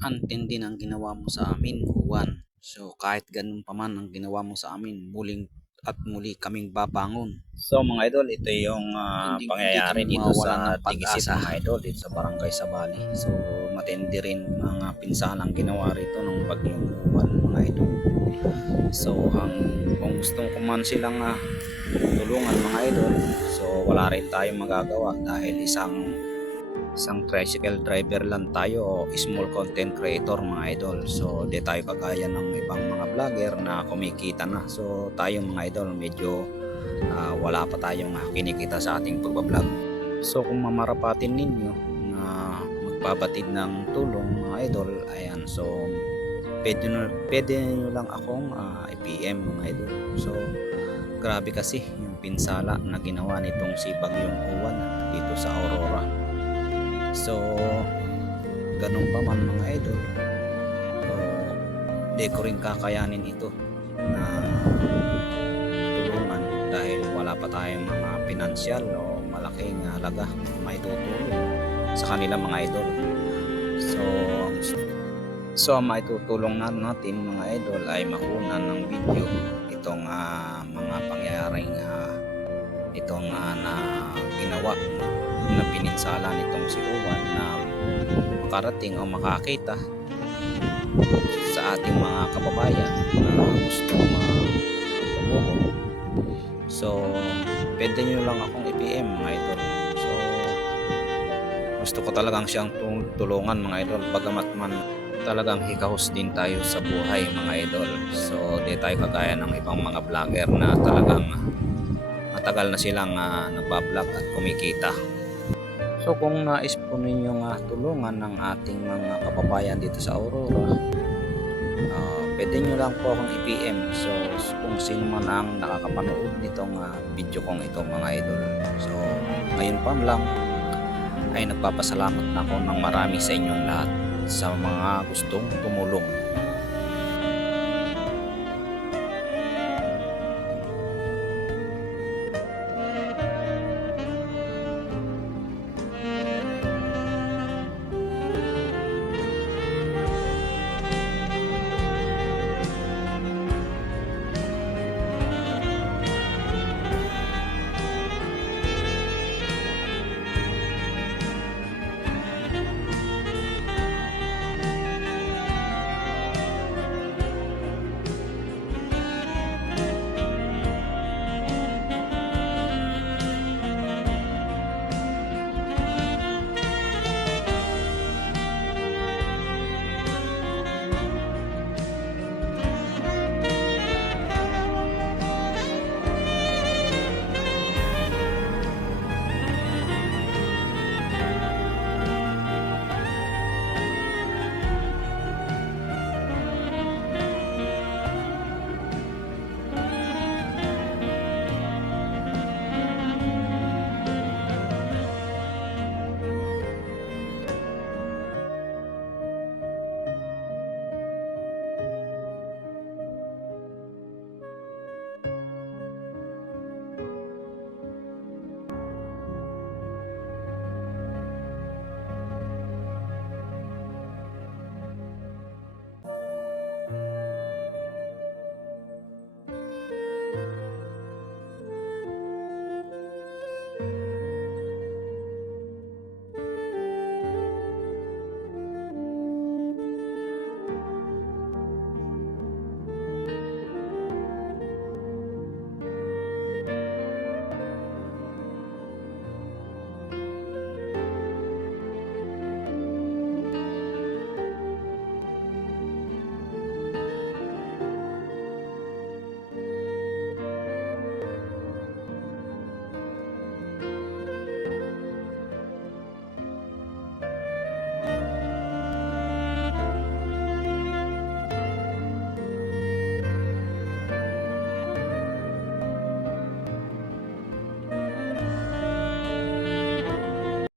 Antindi ng ginawa mo sa amin, Juan. So kahit ganun pa man ang ginawa mo sa amin, muling at muli kaming babangon. So mga idol, ito yung Hindi pangyayari kami dito mawawalan sa ng Tigisit pag-asa. mga idol, dito sa Barangay Sabali. So matindi rin mga pinsalang ginawa rito ng bagyong Juan mga idol. So kung gustong kuman silang tulungan mga idol, so wala rin tayong magagawa dahil isang tricycle driver lang tayo o small content creator mga idol. So di tayo kagaya ng ibang mga vlogger na kumikita na. So tayo mga idol medyo wala pa tayong kinikita sa ating pagbablog. So kung mamarapatin ninyo na magbabatid ng tulong mga idol, ayan, so pwede nyo lang akong i-PM mga idol. So grabe kasi yung pinsala na ginawa nitong si Bagyong Juan dito sa Aurora. So ganun pa man mga idol, so di ko rin kakayanin ito na tulungan dahil wala pa tayong mga pinansyal o malaking halaga may tutulong sa kanila mga idol. So ang maitutulong natin mga idol ay makunan ng video itong mga pangyayaring itong na ginawa na pininsala nitong si Juan na makarating o makakita sa ating mga kababayan na gustong tumulong. So pwede nyo lang akong i-PM mga idol. So gusto ko talagang siyang tulungan mga idol, bagamat man talagang hikahos din tayo sa buhay mga idol. So di tayo kagaya ng ibang mga vlogger na talagang matagal na silang nagbablog at kumikita. So kung nais po ninyong tulungan ng ating mga kababayan dito sa Aurora, pwede nyo lang po akong i-PM. So kung sino man ang nakakapanood nitong video kong ito mga idol. So ngayon pa lang ay nagpapasalamat na ako ng marami sa inyong lahat sa mga gustong tumulong.